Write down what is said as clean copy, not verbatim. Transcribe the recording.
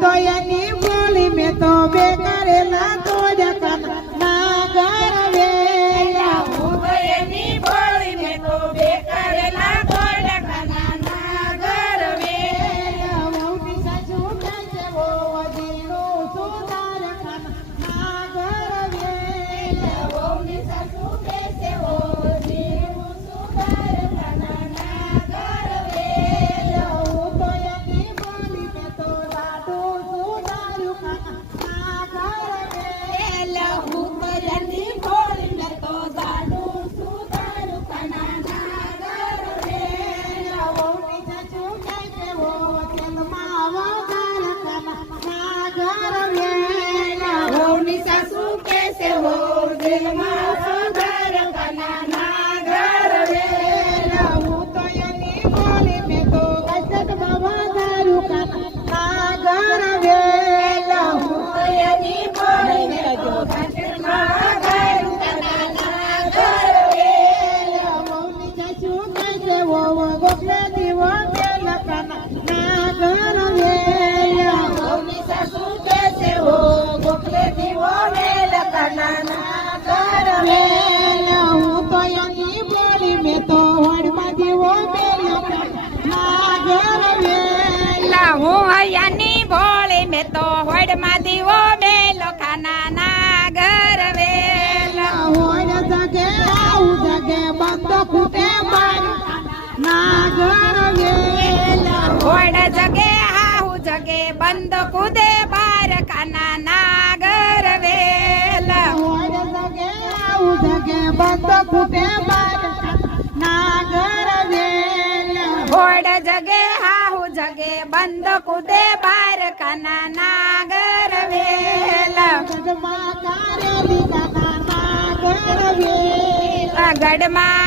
તો એની બોલી મેં તો બેકારેલા તો જકન નાગર વેલા હું તો એની બોલી મેં તો બેકારેલા તો જકન નાગર વેલા વહુની સાસુ કહે છે વો વજીનું સુધાર કન નાગર વેલા વહુની સાસુ કહે છે વો વજીનું સુધાર કન નાગર વેલા હું તો એની બોલી મેં તો લાડુ સુધાર્યું કન નાગર વેલા હું તો એની બોલી મેં તો ગાડું સુધારું કન નાગર વેલા વહુની સાસુ કહે છે વો વચનમાં વગાર કન નાગર વેલા વહુની સાસુ કહે છે વો દિલમાં સુધાર કન નાગર વેલા હું તો એની બોલી મેં તો ગજનમાં વગાર્યું કન નાગર વેલા હું તો એની બોલી મેં તો ગાડું વગાડ્યું કન નાગર વેલા વહુની સાસુ કહે છે વો ગોખલે દીવો મેલ કન નાગર વેલા વહુની સાસુ કહે છે વો ગોખલે દીવો મેલ કન નાગર વેલા હું તો એની બોલી મેં તો હોડમાં દીવો મેલ કન નાગર વેલા હું હૈયાની ભોળી મેં તો હોડમાં દીવો મેલો ખાના નાગર વેલા હોડ જગે આવું જગે બંધ ખૂટે બાર નાગર વેલા હોડ જગે હાહુ જગે બંધ કુદે બાર ખાના નાગર વેલા હોડ જગે આવું જગે બંધ ખૂટે બાર નાગર વેલા હોડ જગે હાહુ જગે બંધ કુદે બાર ખાના નાગર વેલા ગઢમાં કારેલી કાના નાગર વેલા ગઢમાં